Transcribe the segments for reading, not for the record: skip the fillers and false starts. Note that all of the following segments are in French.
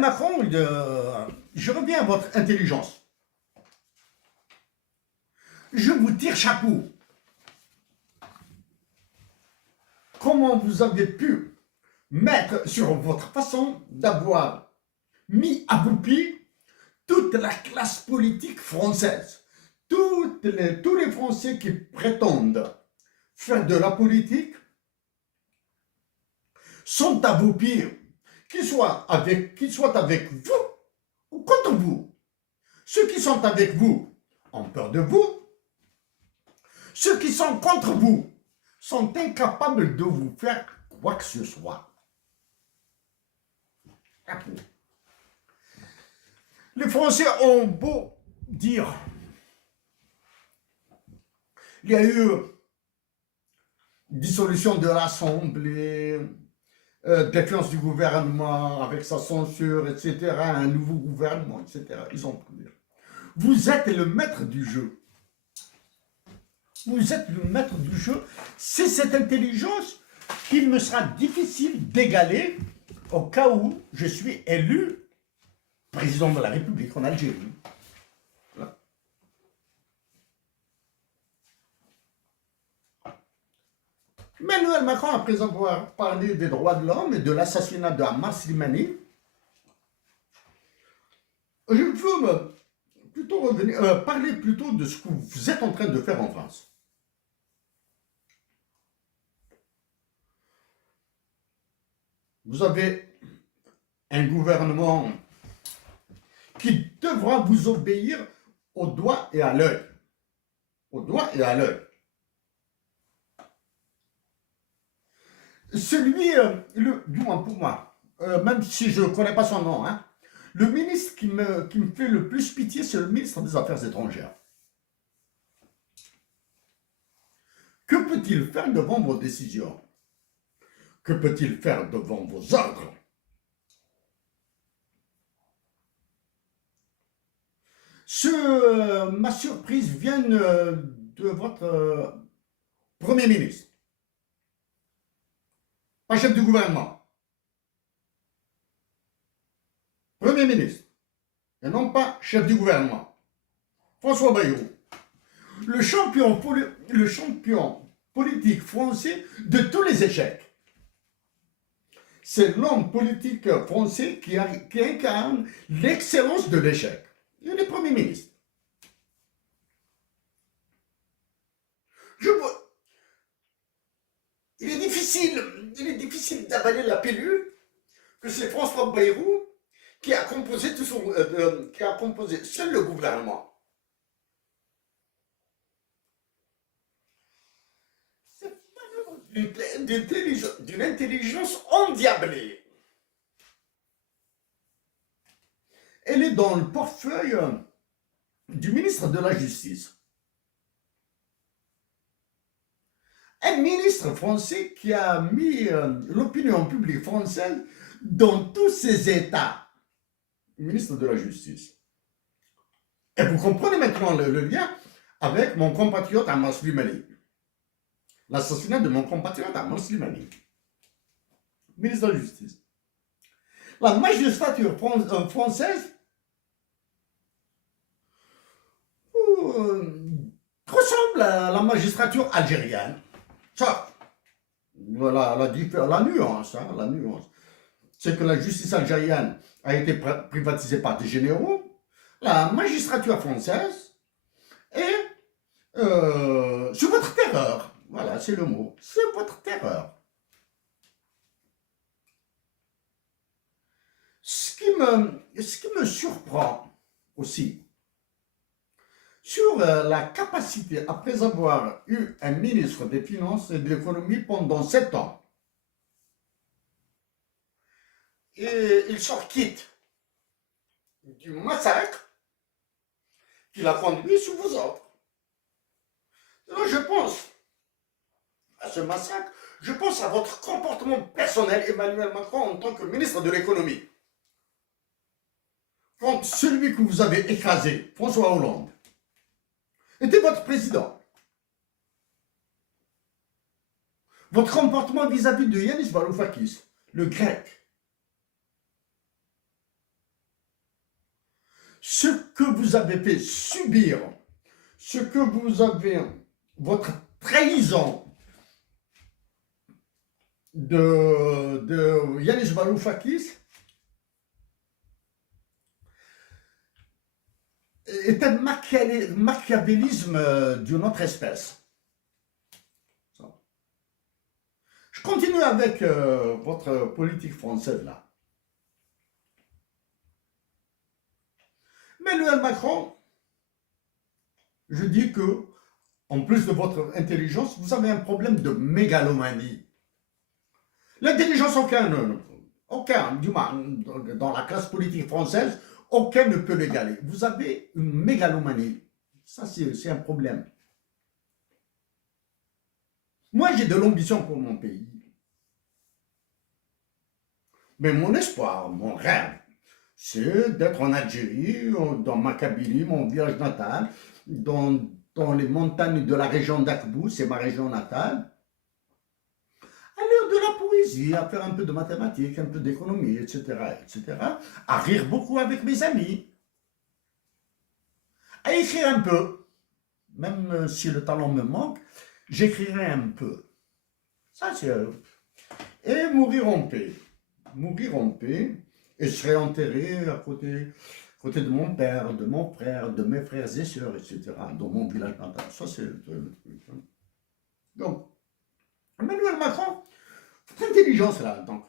Macron, je reviens à votre intelligence. Je vous tire chapeau. Comment vous avez pu mettre sur votre façon d'avoir mis à bout pied toute la classe politique française, tous les Français qui prétendent faire de la politique sont à vos pieds, qu'ils soient avec vous ou contre vous. Ceux qui sont avec vous ont peur de vous. Ceux qui sont contre vous sont incapables de vous faire quoi que ce soit. Les Français ont beau dire, il y a eu dissolution de l'Assemblée, défiance du gouvernement avec sa censure, etc., un nouveau gouvernement, etc. Ils ont pu dire. Vous êtes le maître du jeu. Vous êtes le maître du jeu. C'est cette intelligence qu'il me sera difficile d'égaler au cas où je suis élu président de la République en Algérie. Voilà. Emmanuel Macron, après avoir parlé des droits de l'homme et de l'assassinat de Ammar Slimani, je veux plutôt parler plutôt de ce que vous êtes en train de faire en France. Vous avez un gouvernement qui devra vous obéir au doigt et à l'œil. Au doigt et à l'œil. Celui, du moins pour moi, même si je ne connais pas son nom, hein, le ministre qui me fait le plus pitié, c'est le ministre des Affaires étrangères. Que peut-il faire devant vos décisions? Que peut-il faire devant vos ordres? Ma surprise vient de votre Premier ministre. Pas chef du gouvernement. Premier ministre. Et non pas chef du gouvernement. François Bayrou. Le champion politique français de tous les échecs. C'est l'homme politique français qui incarne l'excellence de l'échec. Il est Premier ministre. Il est difficile d'avaler la pilule que c'est François Bayrou qui a composé seul le gouvernement. C'est d'une intelligence endiablée. Elle est dans le portefeuille du ministre de la Justice. Un ministre français qui a mis l'opinion publique française dans tous ses états. Ministre de la Justice. Et vous comprenez maintenant le lien avec mon compatriote Ammar Slimani. L'assassinat de mon compatriote Ammar Slimani. Ministre de la Justice. La magistrature française ressemble à la magistrature algérienne. Ça, voilà la nuance. Hein, la nuance. C'est que la justice algérienne a été privatisée par des généraux. La magistrature française est sous votre terreur. Voilà, c'est le mot. C'est votre terreur. Ce qui me surprend aussi, sur la capacité, après avoir eu un ministre des Finances et de l'Économie pendant 7 ans, et il sort quitte du massacre qu'il a conduit sous vos ordres. Alors je pense à ce massacre, je pense à votre comportement personnel, Emmanuel Macron, en tant que ministre de l'Économie. Quand celui que vous avez écrasé, François Hollande, était votre président. Votre comportement vis-à-vis de Yanis Varoufakis, le grec. ce que vous avez fait subir, ce que vous avez, votre trahison de Yanis Varoufakis est un machiavélisme d'une autre espèce. Je continue avec votre politique française là. Emmanuel Macron, je dis que, en plus de votre intelligence, vous avez un problème de mégalomanie. L'intelligence, aucun, du moins, dans la classe politique française, aucun ne peut l'égaler. Vous avez une mégalomanie. Ça, c'est un problème. Moi, j'ai de l'ambition pour mon pays. Mais mon espoir, mon rêve, c'est d'être en Algérie, dans ma Kabylie, mon village natal, dans les montagnes de la région d'Akbou, c'est ma région natale, à lire de la poésie, à faire un peu de mathématiques, un peu d'économie, etc., etc., à rire beaucoup avec mes amis, à écrire un peu, même si le talent me manque, j'écrirai un peu. Ça, c'est... Et mourir en paix. Mourir en paix, et je serai enterré à côté de mon père, de mon frère, de mes frères et sœurs, etc., dans mon village natal. Ça, c'est le truc. Donc, Emmanuel Macron, votre intelligence là, donc,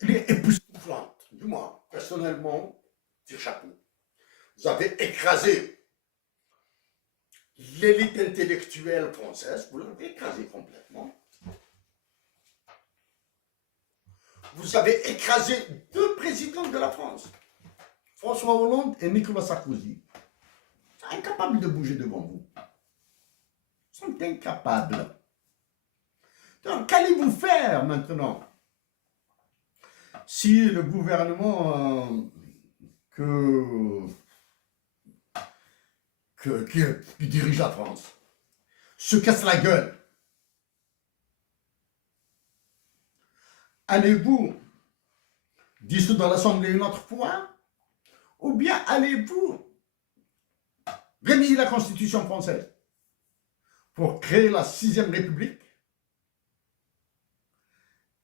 elle est époustouflante. Du moins, personnellement, tire chapeau. Vous avez écrasé l'élite intellectuelle française, vous l'avez écrasée complètement. Vous avez écrasé 2 présidents de la France, François Hollande et Nicolas Sarkozy. Ils sont incapables de bouger devant vous. Ils sont incapables. Donc, qu'allez-vous faire maintenant si le gouvernement qui dirige la France se casse la gueule? Allez-vous dissoudre l'Assemblée une autre fois? Ou bien allez-vous réviser la Constitution française pour créer la 6e République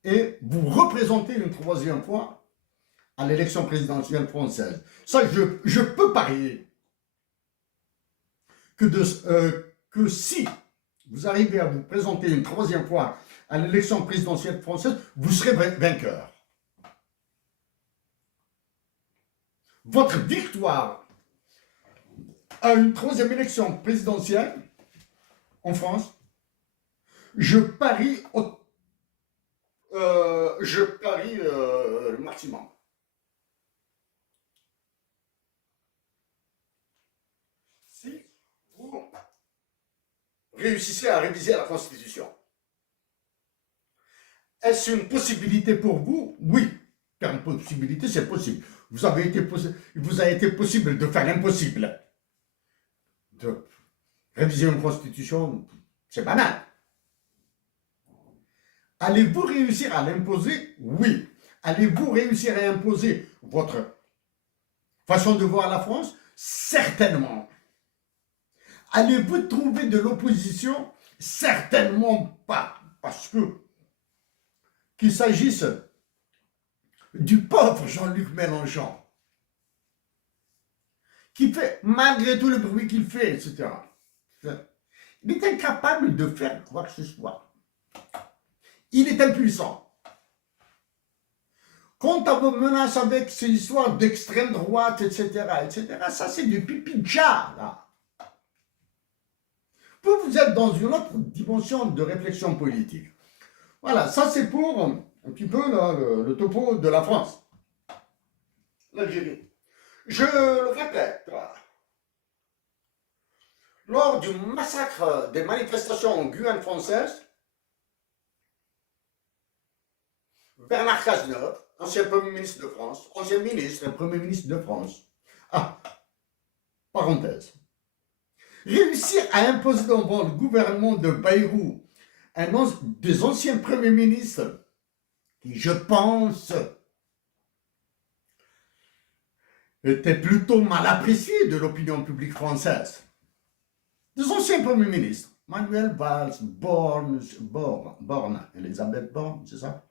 et vous représenter une 3e fois à l'élection présidentielle française? Ça, je peux parier que si vous arrivez à vous présenter une 3e fois à l'élection présidentielle française, vous serez vainqueur. Votre victoire à une 3e élection présidentielle en France, je parie le maximum. Si vous réussissez à réviser la Constitution, est-ce une possibilité pour vous? Oui. Une possibilité, c'est possible. Il vous a été possible de faire l'impossible. De réviser une constitution, c'est banal. Allez-vous réussir à l'imposer? Oui. Allez-vous réussir à imposer votre façon de voir la France? Certainement. Allez-vous trouver de l'opposition? Certainement pas. Parce que qu'il s'agisse du pauvre Jean-Luc Mélenchon, qui fait, malgré tout le bruit qu'il fait, etc., il est incapable de faire quoi que ce soit. Il est impuissant. Quant à vos menaces avec ces histoires d'extrême droite, etc., ça c'est du pipi de chat, là. Vous êtes dans une autre dimension de réflexion politique. Voilà, ça c'est pour un petit peu là, le topo de la France. L'Algérie. Je le répète, lors du massacre des manifestations en Guyane française, Bernard Cazeneuve, ancien Premier ministre de France, ancien ministre et Premier ministre de France, parenthèse, réussir à imposer devant le gouvernement de Bayrou des anciens premiers ministres qui, je pense, était plutôt mal apprécié de l'opinion publique française. Des anciens premiers ministres, Manuel Valls, Borne, Elisabeth Borne, c'est ça?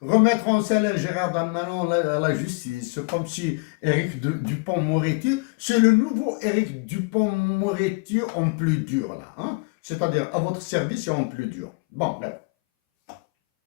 Remettre en selle Gérard Darmanin à la justice, comme si Éric Dupond-Moretti, c'est le nouveau Éric Dupond-Moretti en plus dur, là. Hein? C'est-à-dire à votre service et en plus dur. Bon, bref.